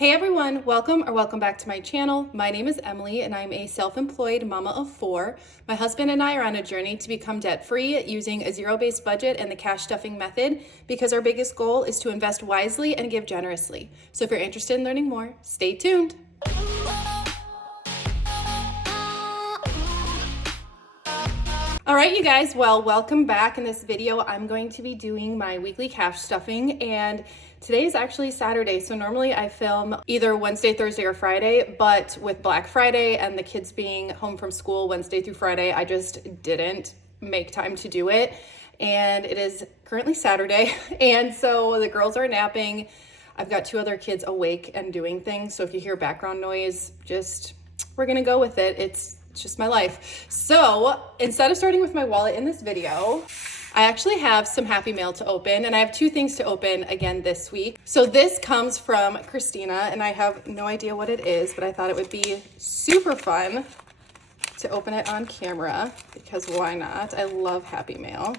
Hey everyone, welcome back to my channel. My name is Emily and I'm a self-employed mama of 4. My husband and I are on a journey to become debt-free using a zero-based budget and the cash stuffing method because our biggest goal is to invest wisely and give generously. So if you're interested in learning more, stay tuned. All right, you guys, well, welcome back. In this video, I'm going to be doing my weekly cash stuffing, and today is actually Saturday. So normally I film either Wednesday, Thursday, or Friday, but with Black Friday and the kids being home from school Wednesday through Friday, I just didn't make time to do it. And it is currently Saturday, and so the girls are napping. I've got 2 other kids awake and doing things. So if you hear background noise, we're gonna go with it. It's just my life. So instead of starting with my wallet in this video, I actually have some happy mail to open, and I have 2 things to open again this week. So this comes from Christina, and I have no idea what it is, but I thought it would be super fun to open it on camera because why not? I love happy mail.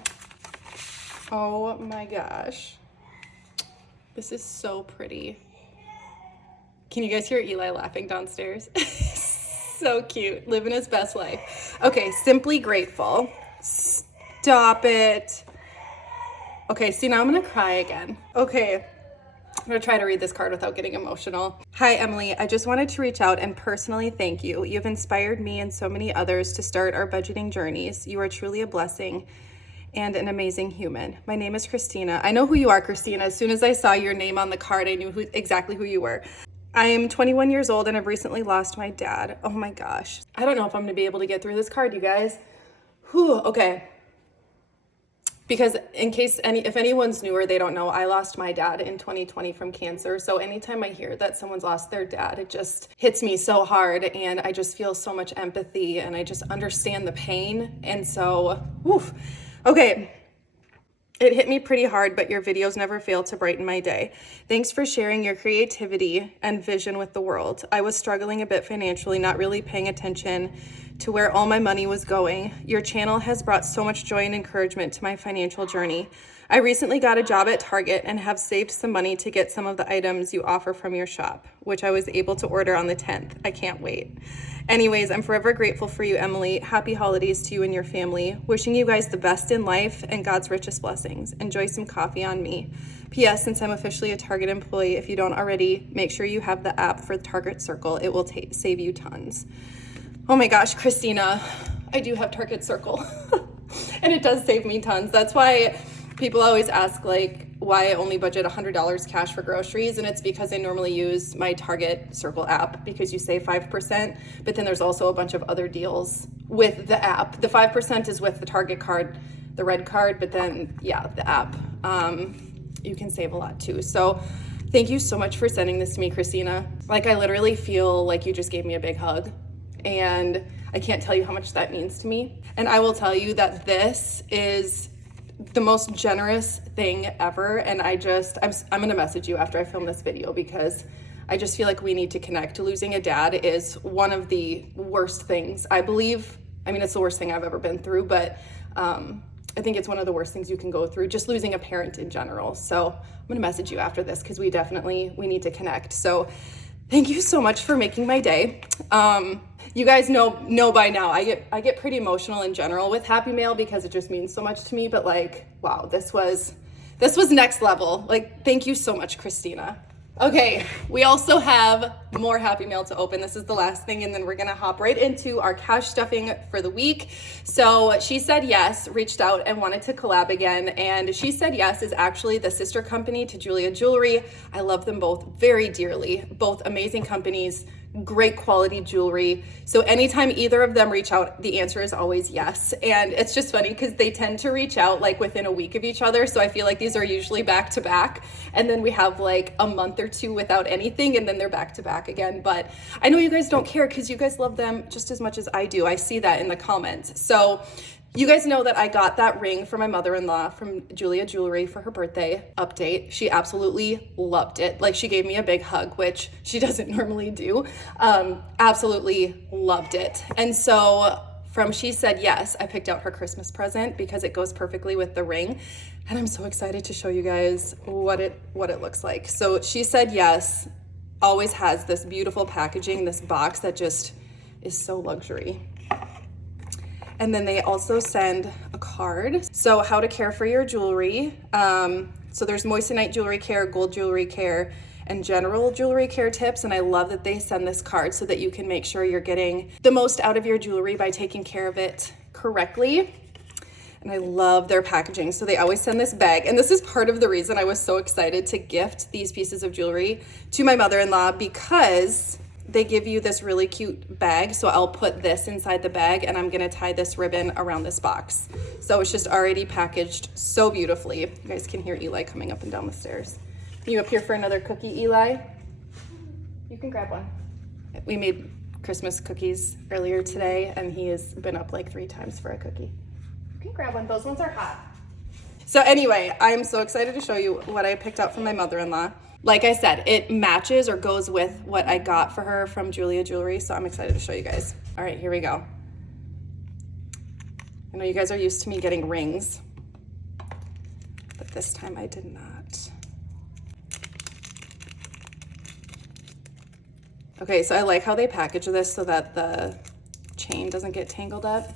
Oh my gosh. This is so pretty. Can you guys hear Eli laughing downstairs? So cute, living his best life. Okay, Simply Grateful. Stop it. Okay, see, now I'm gonna cry again. Okay, I'm gonna try to read this card without getting emotional. Hi, Emily. I just wanted to reach out and personally thank you. You've inspired me and so many others to start our budgeting journeys. You are truly a blessing and an amazing human. My name is Christina. I know who you are, Christina. As soon as I saw your name on the card, I knew exactly who you were. I am 21 years old and I've recently lost my dad. Oh my gosh. I don't know if I'm gonna be able to get through this card, you guys. Whew, okay. Because if anyone's newer, they don't know, I lost my dad in 2020 from cancer. So anytime I hear that someone's lost their dad, it just hits me so hard, and I just feel so much empathy and I just understand the pain. And so, whew. Okay. It hit me pretty hard, but your videos never fail to brighten my day. Thanks for sharing your creativity and vision with the world. I was struggling a bit financially, not really paying attention to where all my money was going. Your channel has brought so much joy and encouragement to my financial journey. I recently got a job at Target and have saved some money to get some of the items you offer from your shop, which I was able to order on the 10th. I can't wait. Anyways, I'm forever grateful for you, Emily. Happy holidays to you and your family. Wishing you guys the best in life and God's richest blessings. Enjoy some coffee on me. P.S. Since I'm officially a Target employee, if you don't already, make sure you have the app for Target Circle. It will save you tons. Oh my gosh, Christina, I do have Target Circle. And it does save me tons. That's why people always ask why I only budget $100 cash for groceries, and it's because I normally use my Target Circle app because you save 5%, but then there's also a bunch of other deals with the app. The 5% is with the Target card, the red card, but then yeah, the app, you can save a lot too. So thank you so much for sending this to me, Christina. I literally feel like you just gave me a big hug, and I can't tell you how much that means to me. And I will tell you that this is the most generous thing ever, and I'm gonna message you after I film this video because I just feel like we need to connect. Losing a dad is one of the worst things, I believe. I mean, it's the worst thing I've ever been through, but I think it's one of the worst things you can go through, just losing a parent in general. So I'm gonna message you after this because we need to connect. So thank you so much for making my day. You guys know by now, I get pretty emotional in general with happy mail because it just means so much to me. But wow, this was next level. Thank you so much, Christina. Okay, we also have more happy mail to open. This is the last thing, and then we're gonna hop right into our cash stuffing for the week. So She Said Yes reached out and wanted to collab again, and She Said Yes is actually the sister company to Julia Jewelry. I love them both very dearly, both amazing companies, great quality jewelry. So anytime either of them reach out, the answer is always yes. And it's just funny because they tend to reach out within a week of each other. So I feel like these are usually back to back. And then we have a month or 2 without anything, and then they're back to back again. But I know you guys don't care because you guys love them just as much as I do. I see that in the comments. So you guys know that I got that ring for my mother-in-law from Julia Jewelry for her birthday update. She absolutely loved it. She gave me a big hug, which she doesn't normally do. Absolutely loved it. And so from She Said Yes, I picked out her Christmas present because it goes perfectly with the ring. And I'm so excited to show you guys what it looks like. So She Said Yes always has this beautiful packaging, this box that just is so luxury. And then they also send a card. So how to care for your jewelry. So there's moissanite jewelry care, gold jewelry care, and general jewelry care tips. And I love that they send this card so that you can make sure you're getting the most out of your jewelry by taking care of it correctly. And I love their packaging. So they always send this bag. And this is part of the reason I was so excited to gift these pieces of jewelry to my mother-in-law, because they give you this really cute bag. So I'll put this inside the bag and I'm gonna tie this ribbon around this box. So it's just already packaged so beautifully. You guys can hear Eli coming up and down the stairs. Are you up here for another cookie, Eli? You can grab one. We made Christmas cookies earlier today and he has been up like 3 times for a cookie. You can grab one, those ones are hot. So anyway, I'm so excited to show you what I picked out from my mother-in-law. Like I said, it matches or goes with what I got for her from Julia Jewelry, so I'm excited to show you guys. All right, here we go. I know you guys are used to me getting rings, but this time I did not. Okay, so I like how they package this so that the chain doesn't get tangled up.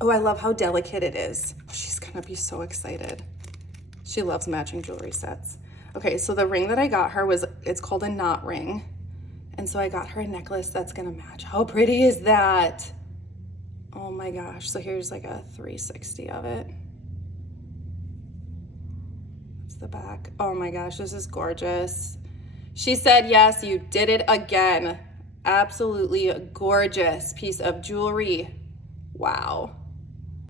Oh, I love how delicate it is. She's gonna be so excited. She loves matching jewelry sets. Okay, so the ring that I got her it's called a knot ring. And so I got her a necklace that's gonna match. How pretty is that? Oh my gosh, so here's like a 360 of it. That's the back. Oh my gosh, this is gorgeous. She said yes, you did it again. Absolutely gorgeous piece of jewelry. Wow.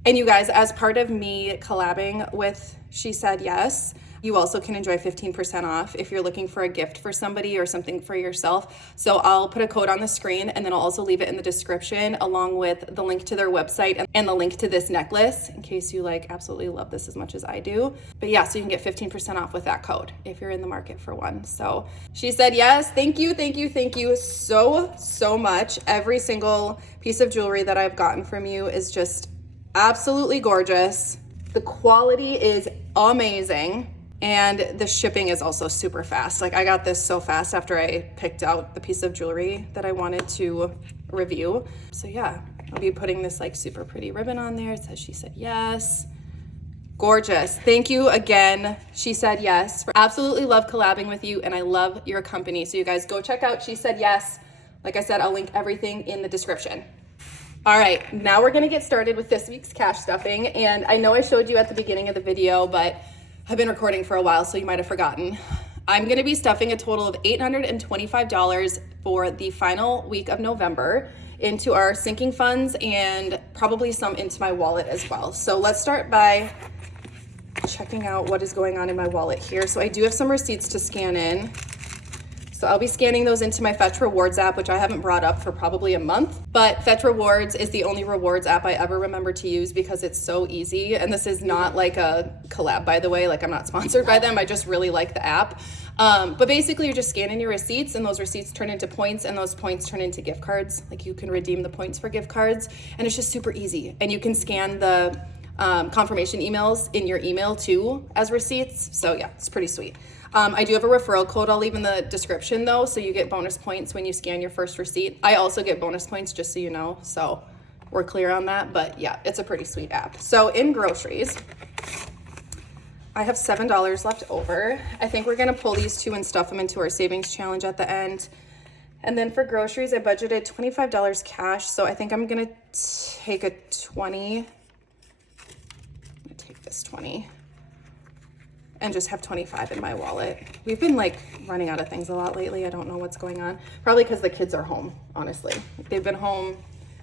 And you guys, as part of me collabing with She Said Yes, you also can enjoy 15% off if you're looking for a gift for somebody or something for yourself. So I'll put a code on the screen and then I'll also leave it in the description along with the link to their website and the link to this necklace in case you like absolutely love this as much as I do. But yeah, so you can get 15% off with that code if you're in the market for one. So She Said Yes. Thank you, thank you, thank you so much. Every single piece of jewelry that I've gotten from you is just absolutely gorgeous. The quality is amazing. And the shipping is also super fast. Like I got this so fast after I picked out the piece of jewelry that I wanted to review. So yeah, I'll be putting this like super pretty ribbon on there. It says She Said Yes. Gorgeous. Thank you again, She Said Yes. Absolutely love collabing with you and I love your company. So you guys go check out She Said Yes. Like I said, I'll link everything in the description. All right, now we're gonna get started with this week's cash stuffing. And I know I showed you at the beginning of the video, but I've been recording for a while, so you might have forgotten. I'm gonna be stuffing a total of $825 for the final week of November into our sinking funds and probably some into my wallet as well. So let's start by checking out what is going on in my wallet here. So I do have some receipts to scan in. So I'll be scanning those into my Fetch Rewards app, which I haven't brought up for probably a month. But Fetch Rewards is the only rewards app I ever remember to use because it's so easy. And this is not like a collab, by the way. Like I'm not sponsored by them. I just really like the app. But basically you're just scanning your receipts and those receipts turn into points and those points turn into gift cards. Like you can redeem the points for gift cards and it's just super easy. And you can scan the confirmation emails in your email too as receipts. So yeah, it's pretty sweet. I do have a referral code I'll leave in the description though, so you get bonus points when you scan your first receipt. I also get bonus points just so you know, so we're clear on that, but yeah, it's a pretty sweet app. So in groceries, I have $7 left over. I think we're gonna pull these two and stuff them into our savings challenge at the end. And then for groceries, I budgeted $25 cash, so I think I'm gonna take a 20. I'm gonna take this 20. And just have 25 in my wallet. We've been like running out of things a lot lately. I don't know what's going on. Probably because the kids are home, honestly. They've been home,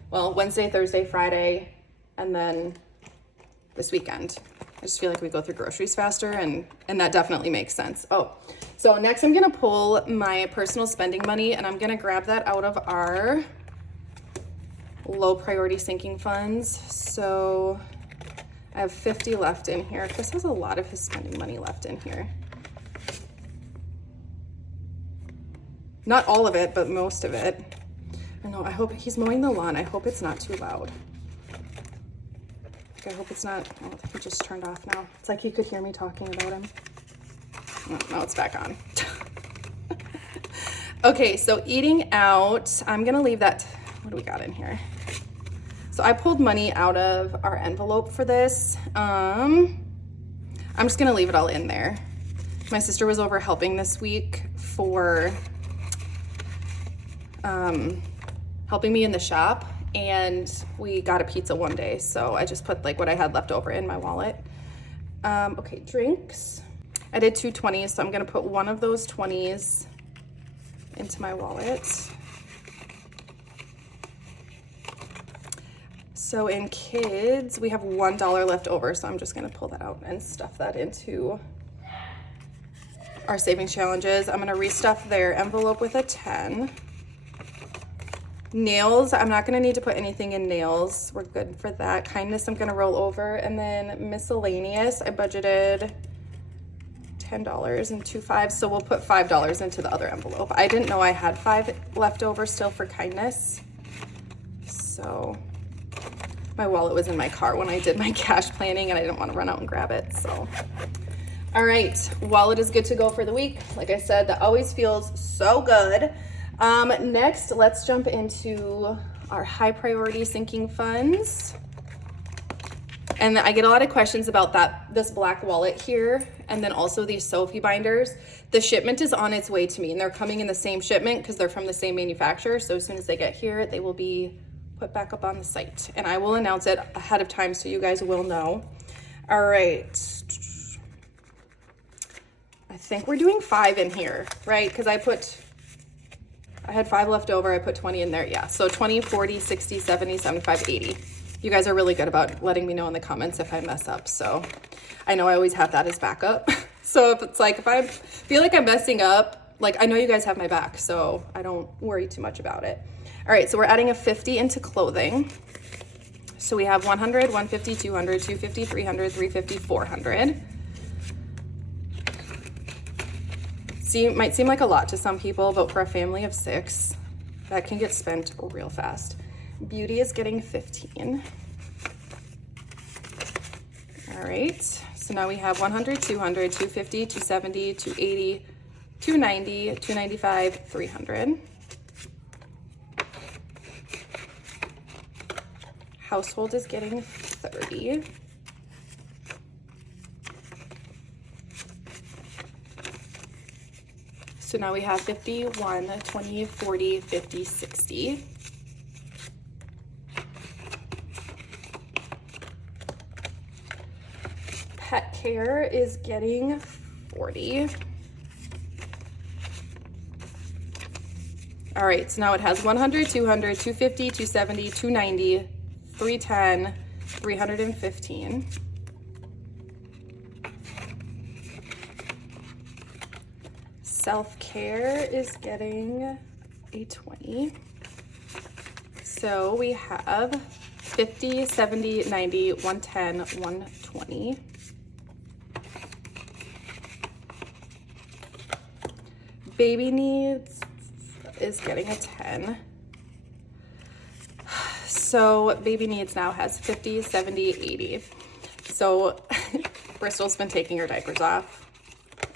well, Wednesday, Thursday, Friday, and then this weekend. I just feel like we go through groceries faster and that definitely makes sense. Oh, so next I'm gonna pull my personal spending money and I'm gonna grab that out of our low priority sinking funds. So I have 50 left in here. Chris has a lot of his spending money left in here. Not all of it, but most of it. I know, I hope he's mowing the lawn. I hope it's not too loud. I hope it's not, I don't think he just turned off now. It's like he could hear me talking about him. No, it's back on. Okay, so eating out, I'm gonna leave that, what do we got in here? So I pulled money out of our envelope for this. I'm just gonna leave it all in there. My sister was over helping this week for helping me in the shop, and we got a pizza one day, so I just put like what I had left over in my wallet. Okay, drinks. I did 2 20s, so I'm gonna put one of those 20s into my wallet. So in kids, we have $1 left over, so I'm just gonna pull that out and stuff that into our savings challenges. I'm gonna restuff their envelope with a 10. Nails, I'm not gonna need to put anything in nails. We're good for that. Kindness, I'm gonna roll over. And then miscellaneous, I budgeted $10 and 2 5s, so we'll put $5 into the other envelope. I didn't know I had 5 left over still for kindness. So my wallet was in my car when I did my cash planning and I didn't want to run out and grab it, so. All right, wallet is good to go for the week. Like I said, that always feels so good. Next, let's jump into our high priority sinking funds. And I get a lot of questions about this black wallet here, and then also these Sophie binders. The shipment is on its way to me, and they're coming in the same shipment because they're from the same manufacturer. So as soon as they get here, they will be put back up on the site, and I will announce it ahead of time so you guys will know. All right. I think we're doing 5 in here, right? Because I had 5 left over. I put 20 in there. Yeah. So 20, 40, 60, 70, 75, 80. You guys are really good about letting me know in the comments if I mess up. So I know I always have that as backup. So if it's like, if I feel like I'm messing up, like I know you guys have my back, so I don't worry too much about it. All right. So we're adding a 50 into clothing. So we have 100, 150, 200, 250, 300, 350, 400. Might seem like a lot to some people, but for a family of 6, that can get spent real fast. Beauty is getting 15. All right, so now we have 100, 200, 250, 270, 280, 290, 295, 300. Household is getting 30. So now we have 50, 1, 20, 40, 50, 60. Pet care is getting 40. All right, so now it has 100, 200, 250, 270, 290, 310, 315. Self-care is getting a 20. So we have 50, 70, 90, 110, 120. Baby needs is getting a 10. So baby needs now has 50, 70, 80. So Bristol's been taking her diapers off,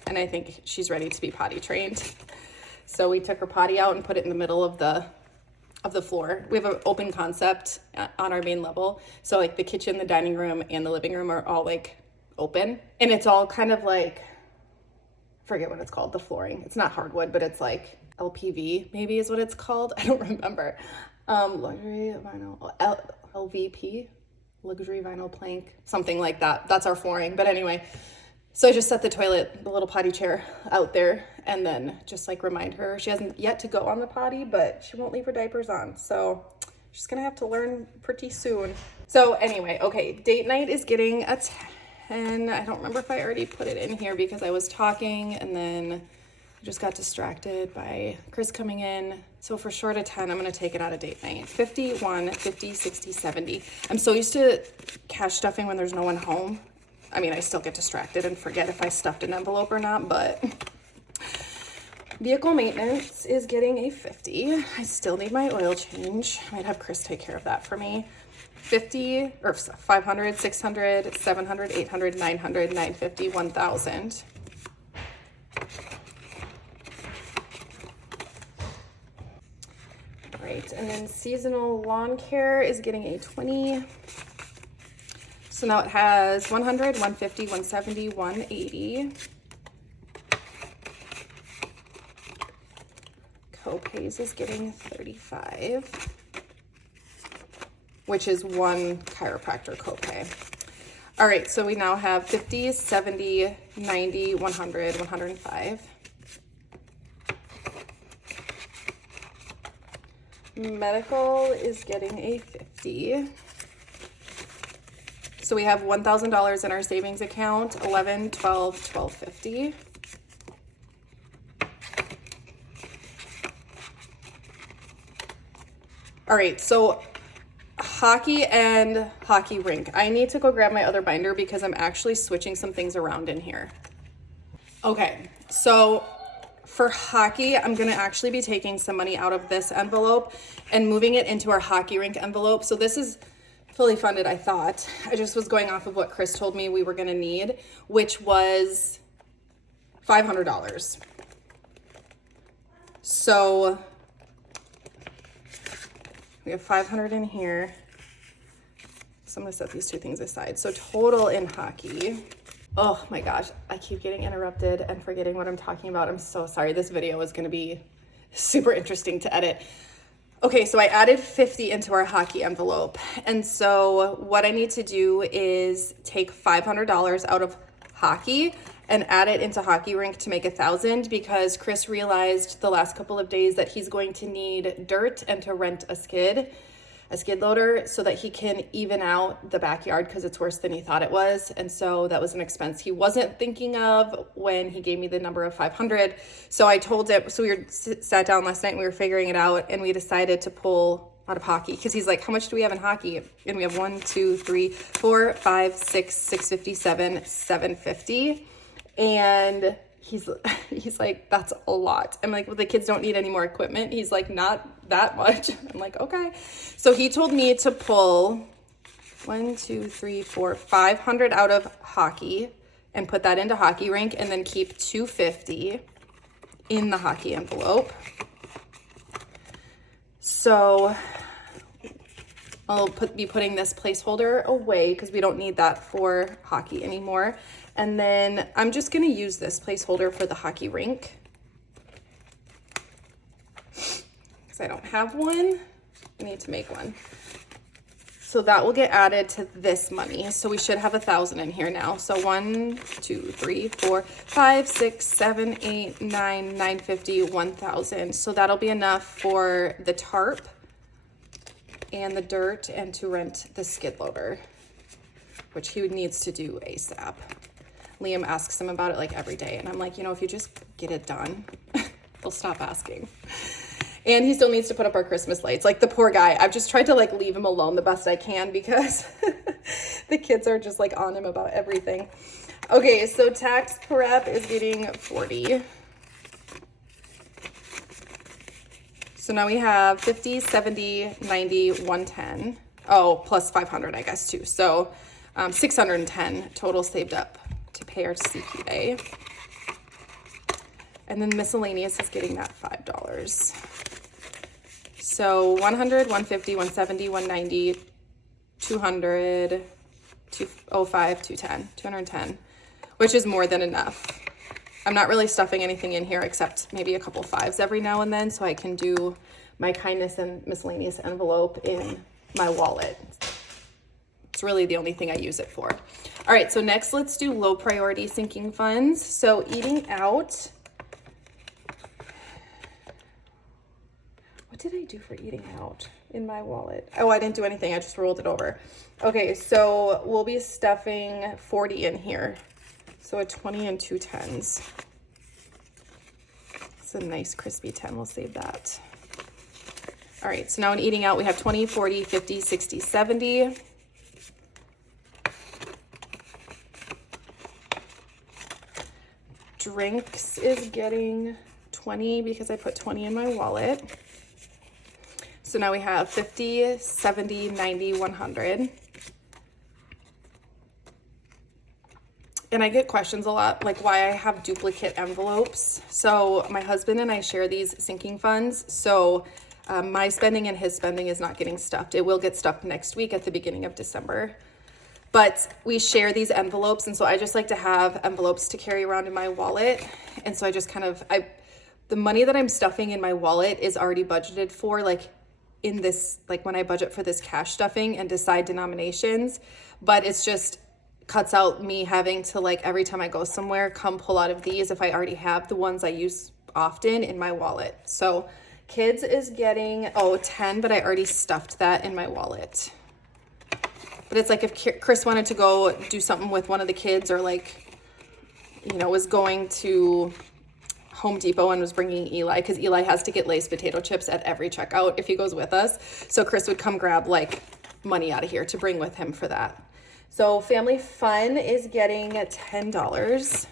and I think she's ready to be potty trained. So we took her potty out and put it in the middle of the floor. We have an open concept on our main level. So like the kitchen, the dining room, and the living room are all like open. And it's all kind of like, I forget what it's called, the flooring. It's not hardwood, but it's like LPV maybe is what it's called. I don't remember. Luxury vinyl, LVP, luxury vinyl plank, something like that. That's our flooring. But anyway, so I just set the little potty chair out there, and then just like remind her. She hasn't yet to go on the potty, but she won't leave her diapers on. So she's gonna have to learn pretty soon. So anyway, okay, date night is getting a 10. I don't remember if I already put it in here because I was talking and then I just got distracted by Chris coming in. So for short of 10, I'm gonna take it out of date night. 51, 50, 60, 70. I'm so used to cash stuffing when there's no one home. I mean, I still get distracted and forget if I stuffed an envelope or not, but vehicle maintenance is getting a 50. I still need my oil change. I might have Chris take care of that for me. 50 or 500, 600, 700, 800, 900, 950, 1,000. right, and then seasonal lawn care is getting a 20. So now it has 100, 150, 170, 180. Copays is getting 35, which is one chiropractor copay. All right, so we now have 50, 70, 90, 100, 105. Medical is getting a 50. So we have $1,000 in our savings account, 11, 12, 1250. All right, so hockey and hockey rink. I need to go grab my other binder because I'm actually switching some things around in here. Okay, so for hockey, I'm gonna actually be taking some money out of this envelope and moving it into our hockey rink envelope. So this is fully funded, I thought. I just was going off of what Chris told me we were gonna need, which was $500. So we have 500 in here. So I'm gonna set these two things aside. So total in hockey. Oh my gosh, I keep getting interrupted and forgetting what I'm talking about. I'm so sorry. This video is gonna be super interesting to edit. Okay, so I added 50 into our hockey envelope. And so what I need to do is take $500 out of hockey and add it into hockey rink to make 1,000, because Chris realized the last couple of days that he's going to need dirt and to rent a skid loader so that he can even out the backyard, because it's worse than he thought it was. And so that was an expense he wasn't thinking of when he gave me the number of 500. So I told him, so we sat down last night and we were figuring it out, and we decided to pull out of hockey, because he's like, how much do we have in hockey? And we have 1, 2, 3, 4, 5, 6, 657, 750. And he's like, that's a lot. I'm like, well, the kids don't need any more equipment. He's like, not that much. I'm like, okay. So he told me to pull 1, 2, 3, 4, 500 out of hockey and put that into hockey rink, and then keep 250 in the hockey envelope. So I'll be putting this placeholder away because we don't need that for hockey anymore. And then I'm just gonna use this placeholder for the hockey rink, because I don't have one. I need to make one. So that will get added to this money. So we should have 1,000 in here now. So 1, 2, 3, 4, 5, 6, 7, 8, 9, 950, 1,000. So that'll be enough for the tarp and the dirt and to rent the skid loader, which he needs to do ASAP. Liam asks him about it like every day. And I'm like, you know, if you just get it done, he'll stop asking. And he still needs to put up our Christmas lights. Like, the poor guy, I've just tried to like leave him alone the best I can, because the kids are just like on him about everything. Okay, so tax prep is getting 40. So now we have 50, 70, 90, 110. Oh, plus 500, I guess, too. So 610 total saved up to pay our CPA. And then miscellaneous is getting that $5. So 100, 150, 170, 190, 200, 205, 210, 210, which is more than enough. I'm not really stuffing anything in here except maybe a couple fives every now and then, so I can do my kindness and miscellaneous envelope in my wallet. It's really the only thing I use it for. All right, so next let's do low priority sinking funds. So eating out. What did I do for eating out in my wallet? Oh, I didn't do anything. I just rolled it over. Okay, so we'll be stuffing 40 in here. So a 20 and 2 10s. It's a nice crispy 10. We'll save that. All right, so now in eating out, we have 20, 40, 50, 60, 70. Drinks is getting 20 because I put 20 in my wallet. So now we have 50, 70, 90, 100. And I get questions a lot, like why I have duplicate envelopes. So my husband and I share these sinking funds. So My spending and his spending is not getting stuffed. It will get stuffed next week at the beginning of December. But we share these envelopes, and so I just like to have envelopes to carry around in my wallet. And so I just kind of, the money that I'm stuffing in my wallet is already budgeted for, like in this, like when I budget for this cash stuffing and decide denominations, but it's just cuts out me having to, like, every time I go somewhere, come pull out of these if I already have the ones I use often in my wallet. So kids is getting, 10, but I already stuffed that in my wallet. But it's like if Chris wanted to go do something with one of the kids, or like, you know, was going to Home Depot and was bringing Eli, because Eli has to get Lay's potato chips at every checkout if he goes with us. So Chris would come grab like money out of here to bring with him for that. So Family Fun is getting $10.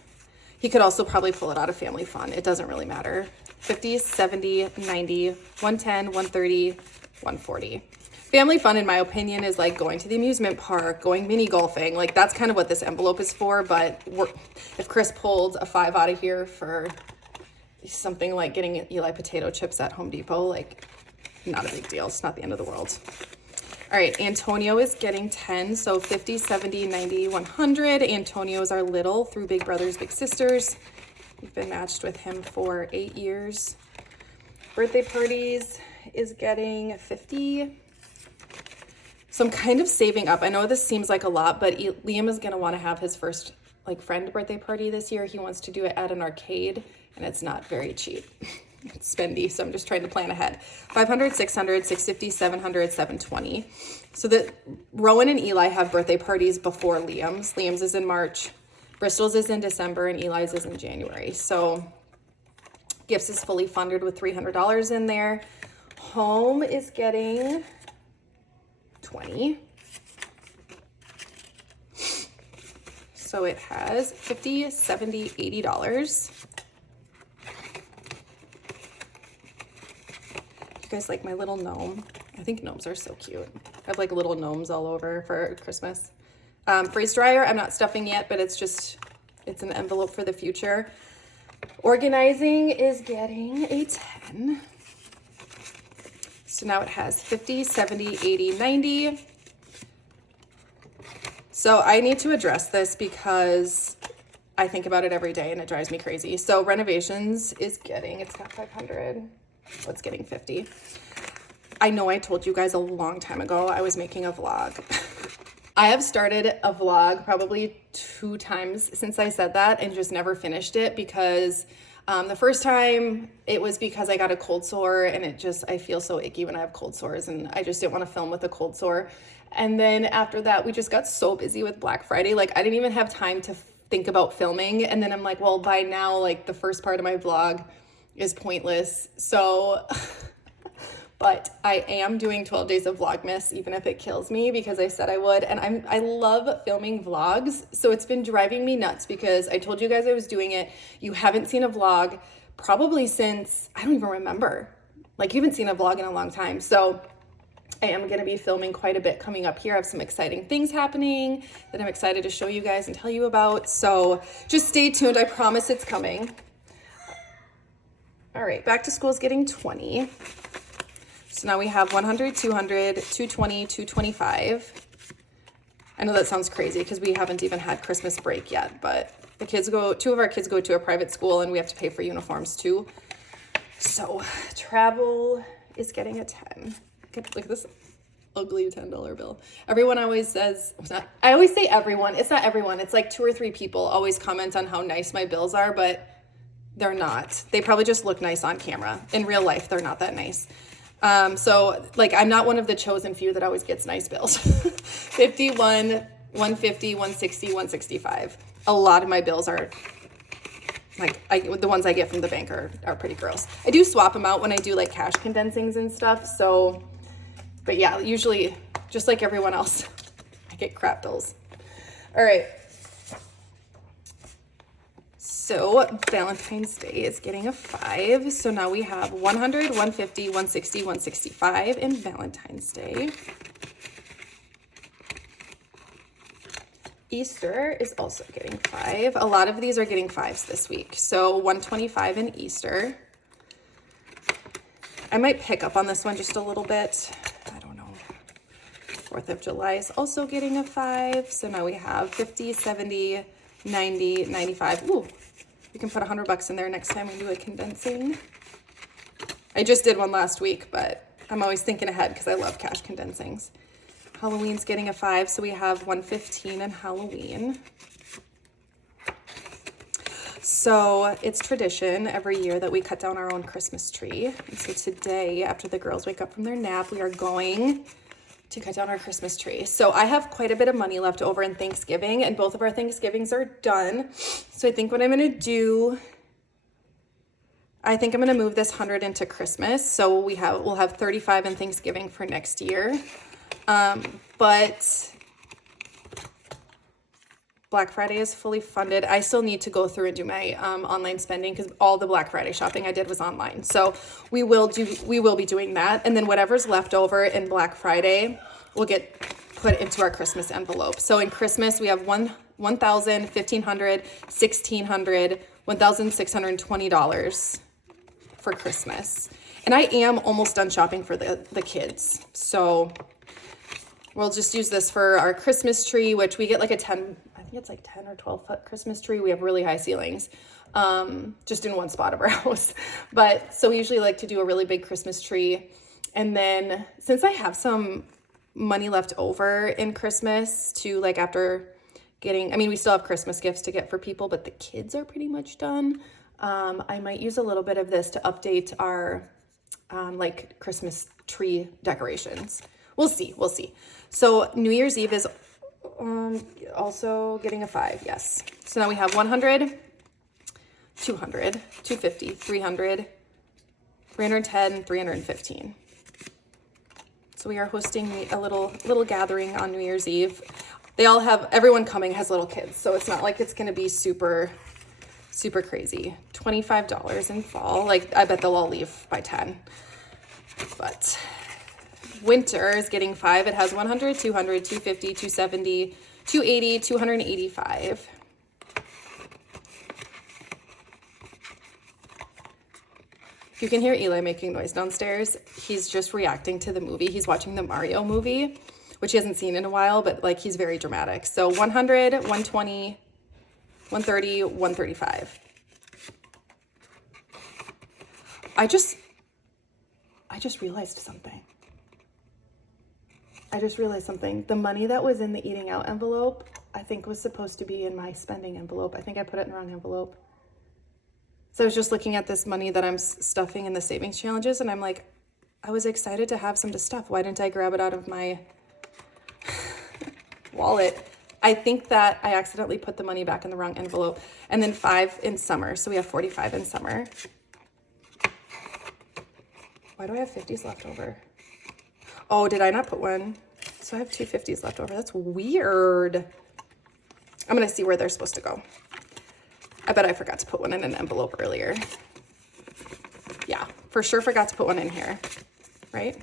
He could also probably pull it out of Family Fun. It doesn't really matter. 50, 70, 90, 110, 130, 140. Family Fun, in my opinion, is like going to the amusement park, going mini golfing. Like, that's kind of what this envelope is for. But if Chris pulled a 5 out of here for something like getting Eli potato chips at Home Depot, like, not a big deal. It's not the end of the world. All right, Antonio is getting 10, so 50, 70, 90, 100. Antonio is our little through Big Brothers Big Sisters. We've been matched with him for 8 years. Birthday parties is getting 50. So I'm kind of saving up. I know this seems like a lot, but Liam is gonna wanna have his first like friend birthday party this year. He wants to do it at an arcade, and it's not very cheap. It's spendy, so I'm just trying to plan ahead. 500, 600, 650, 700, 720. So that Rowan and Eli have birthday parties before Liam's. Liam's is in March, Bristol's is in December, and Eli's is in January. So Gifts is fully funded with $300 in there. Home is getting 20. So it has $50, $70, $80. You guys like my little gnome? I think gnomes are so cute. I have like little gnomes all over for Christmas. Freeze dryer, I'm not stuffing yet, but it's an envelope for the future. Organizing is getting a 10. So now it has 50, 70, 80, 90. So I need to address this because I think about it every day and it drives me crazy. So renovations is getting, it's got 500. So it's getting 50. I know I told you guys a long time ago I was making a vlog. I have started a vlog probably 2 times since I said that and just never finished it because the first time it was because I got a cold sore and I feel so icky when I have cold sores and I just didn't want to film with a cold sore. And then after that, we just got so busy with Black Friday. Like I didn't even have time to think about filming. And then I'm like, well, by now, like the first part of my vlog is pointless. So, but I am doing 12 days of Vlogmas, even if it kills me, because I said I would. And I love filming vlogs. So it's been driving me nuts because I told you guys I was doing it. You haven't seen a vlog probably since, I don't even remember. Like you haven't seen a vlog in a long time. So I am going to be filming quite a bit coming up here. I have some exciting things happening that I'm excited to show you guys and tell you about. So just stay tuned. I promise it's coming. All right, back to school is getting 20. So now we have 100, 200, 220, 225. I know that sounds crazy because we haven't even had Christmas break yet, but two of our kids go to a private school and we have to pay for uniforms too. So travel is getting a 10. Look at this ugly $10 bill. Everyone always says, I always say everyone. It's not everyone. It's like 2 or 3 people always comment on how nice my bills are, but they're not. They probably just look nice on camera. In real life, they're not that nice. So like I'm not one of the chosen few that always gets nice bills. 51, 150, 160, 165. A lot of my bills are like the ones I get from the bank are pretty gross. I do swap them out when I do like cash condensings and stuff. So, but yeah, usually just like everyone else, I get crap bills. All right. So Valentine's Day is getting a 5. So now we have 100, 150, 160, 165 in Valentine's Day. Easter is also getting 5. A lot of these are getting 5s this week. So 125 in Easter. I might pick up on this one just a little bit. I don't know. 4th of July is also getting a 5. So now we have 50, 70, 90, 95. Ooh, you can put $100 in there next time we do a condensing. I just did one last week, but I'm always thinking ahead because I love cash condensings. Halloween's getting a 5, so we have 115 in Halloween. So it's tradition every year that we cut down our own Christmas tree. And so today, after the girls wake up from their nap, we are going to cut down our Christmas tree. So I have quite a bit of money left over in Thanksgiving, and both of our Thanksgivings are done. So I think what I'm gonna do, I think I'm gonna move this 100 into Christmas. So we'll have 35 in Thanksgiving for next year. But Black Friday is fully funded. I still need to go through and do my online spending because all the Black Friday shopping I did was online. So we will be doing that. And then whatever's left over in Black Friday will get put into our Christmas envelope. So in Christmas, we have $1,000, $1,500, $1,600, $1,620 for Christmas. And I am almost done shopping for the kids. So we'll just use this for our Christmas tree, which we get like a 10, I think it's like 10 or 12 foot Christmas tree. We have really high ceilings, just in one spot of our house. But so we usually like to do a really big Christmas tree. And then since I have some money left over in Christmas to like after getting, I mean, we still have Christmas gifts to get for people, but the kids are pretty much done. I might use a little bit of this to update our like Christmas tree decorations. We'll see. So New Year's Eve is also getting a 5, yes. So now we have 100, 200, 250, 300, 310, 315. So we are hosting a little gathering on New Year's Eve. Everyone coming has little kids, so it's not like it's gonna be super crazy. $25 in fall. Like I bet they'll all leave by 10. But winter is getting 5. It has 100, 200, 250, 270, 280, 285. If you can hear Eli making noise downstairs, he's just reacting to the movie. He's watching the Mario movie, which he hasn't seen in a while, but like he's very dramatic. So 100, 120, 130, 135. I just realized something. The money that was in the eating out envelope, I think was supposed to be in my spending envelope. I think I put it in the wrong envelope. So I was just looking at this money that I'm stuffing in the savings challenges, and I'm like, I was excited to have some to stuff. Why didn't I grab it out of my wallet? I think that I accidentally put the money back in the wrong envelope. And then 5 in summer. So we have 45 in summer. Why do I have 50s left over? Oh, did I not put one? So I have 2 50s left over. That's weird. I'm going to see where they're supposed to go. I bet I forgot to put one in an envelope earlier. Yeah, for sure forgot to put one in here, right?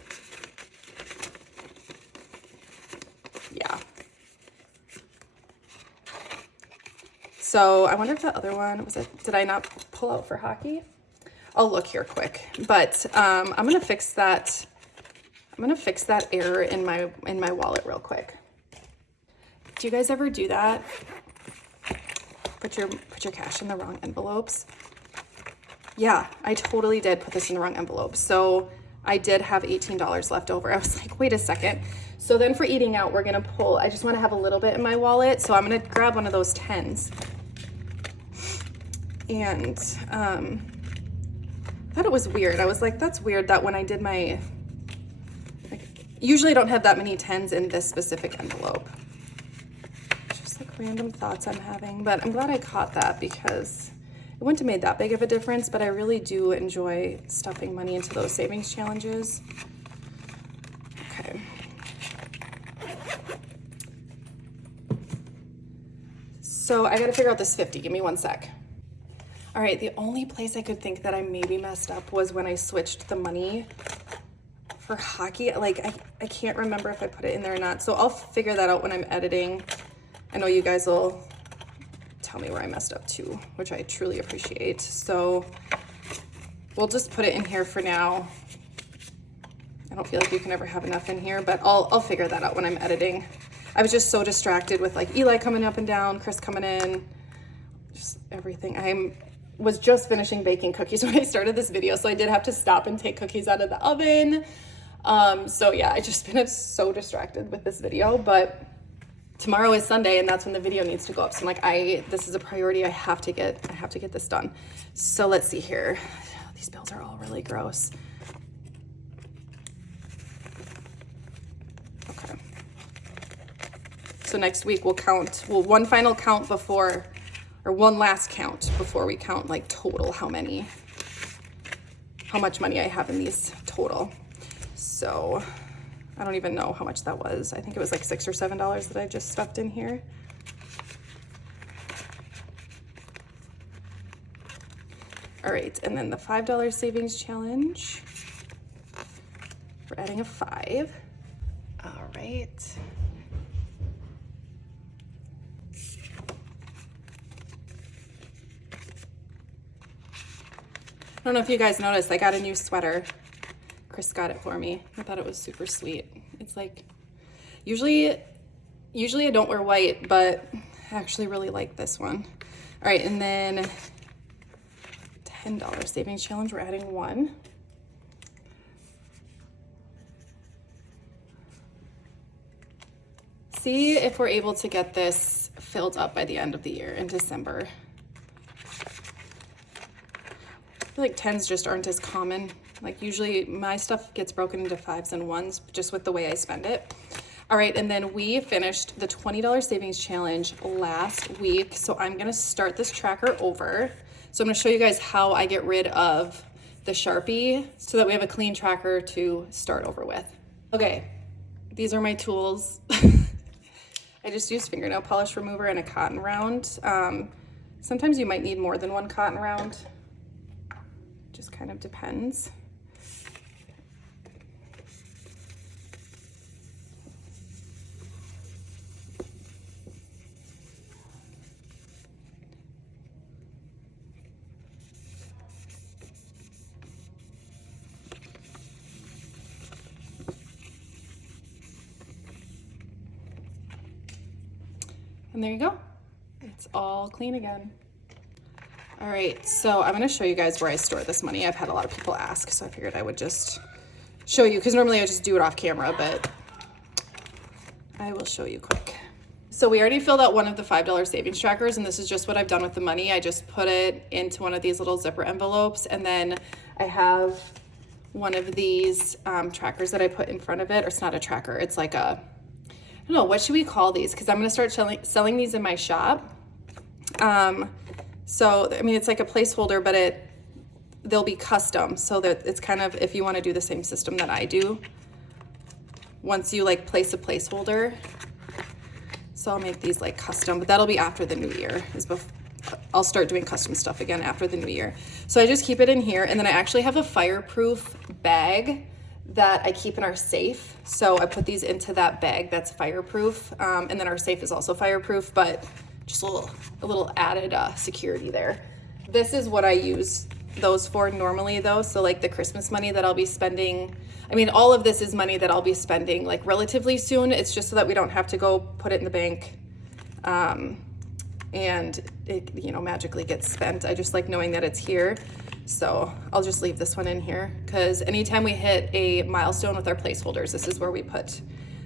Yeah. So I wonder if the other one, did I not pull out for hockey? I'll look here quick, but I'm gonna fix that. I'm gonna fix that error in my wallet real quick. Do you guys ever do that? Put your cash in the wrong envelopes. Yeah, I totally did put this in the wrong envelope. So I did have $18 left over. I was like, wait a second. So then for eating out, we're gonna pull, I just wanna have a little bit in my wallet. So I'm gonna grab one of those 10s. And I thought it was weird. I was like, that's weird that when I did my, usually I don't have that many 10s in this specific envelope. Just like random thoughts I'm having, but I'm glad I caught that because it wouldn't have made that big of a difference, but I really do enjoy stuffing money into those savings challenges. Okay. So I gotta figure out this 50, give me one sec. All right, the only place I could think that I maybe messed up was when I switched the money for hockey. Like, I can't remember if I put it in there or not. So I'll figure that out when I'm editing. I know you guys will tell me where I messed up too, which I truly appreciate. So we'll just put it in here for now. I don't feel like you can ever have enough in here, but I'll figure that out when I'm editing. I was just so distracted with like Eli coming up and down, Chris coming in, just everything. Was just finishing baking cookies when I started this video, so I did have to stop and take cookies out of the oven. So yeah, I just been so distracted with this video, but tomorrow is Sunday and that's when the video needs to go up. So I'm like, this is a priority. I have to get this done. So let's see here. These bills are all really gross. Okay. So next week we'll one final count before, or one last count before we count like total how much money I have in these total. So I don't even know how much that was. I think it was like $6 or $7 that I just stuffed in here. All right, and then the $5 savings challenge. We're adding a 5. All right. I don't know if you guys noticed, I got a new sweater. Chris got it for me. I thought it was super sweet. It's like, usually I don't wear white, but I actually really like this one. All right, and then $10 savings challenge, we're adding 1. See if we're able to get this filled up by the end of the year in December. I feel like 10s just aren't as common. Like usually my stuff gets broken into 5s and 1s just with the way I spend it. All right, and then we finished the $20 savings challenge last week. So I'm gonna start this tracker over. So I'm gonna show you guys how I get rid of the Sharpie so that we have a clean tracker to start over with. Okay, these are my tools. I just used fingernail polish remover and a cotton round. Sometimes you might need more than one cotton round. Just kind of depends. And there you go. It's all clean again. All right, so I'm gonna show you guys where I store this money. I've had a lot of people ask, so I figured I would just show you, because normally I just do it off camera, but I will show you quick. So we already filled out one of the $5 savings trackers, and this is just what I've done with the money. I just put it into one of these little zipper envelopes, and then I have one of these trackers that I put in front of it, or it's not a tracker, it's like a, I don't know, what should we call these? Because I'm gonna start selling these in my shop. So, I mean, it's like a placeholder, but they'll be custom, so that it's kind of, if you want to do the same system that I do, once you like place a placeholder. So I'll make these like custom, but that'll be after the new year. I'll start doing custom stuff again after the new year. So I just keep it in here, and then I actually have a fireproof bag that I keep in our safe. So I put these into that bag that's fireproof, and then our safe is also fireproof, but just a little added security there. This is what I use those for normally though. So like the Christmas money that I'll be spending, I mean, all of this is money that I'll be spending like relatively soon. It's just so that we don't have to go put it in the bank and it, you know, magically gets spent. I just like knowing that it's here. So I'll just leave this one in here, because anytime we hit a milestone with our placeholders, this is where we put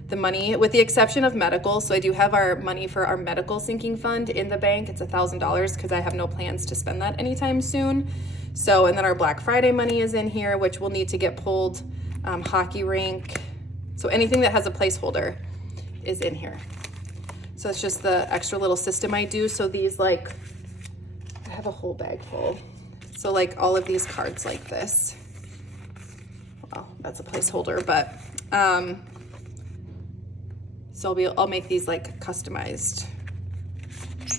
the money, with the exception of medical. So I do have our money for our medical sinking fund in the bank. It's $1,000 because I have no plans to spend that anytime soon. So, and then our Black Friday money is in here, which will need to get pulled, hockey rink. So anything that has a placeholder is in here. So it's just the extra little system I do. So these, like, I have a whole bag full. So like all of these cards like this, well, that's a placeholder, but, so I'll make these like customized.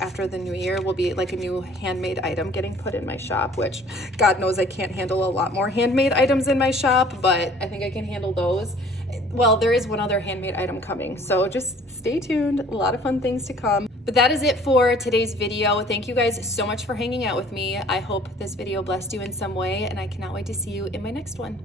After the new year will be like a new handmade item getting put in my shop, which God knows I can't handle a lot more handmade items in my shop, but I think I can handle those. Well, there is one other handmade item coming, so just stay tuned. A lot of fun things to come. But that is it for today's video. Thank you guys so much for hanging out with me. I hope this video blessed you in some way, and I cannot wait to see you in my next one.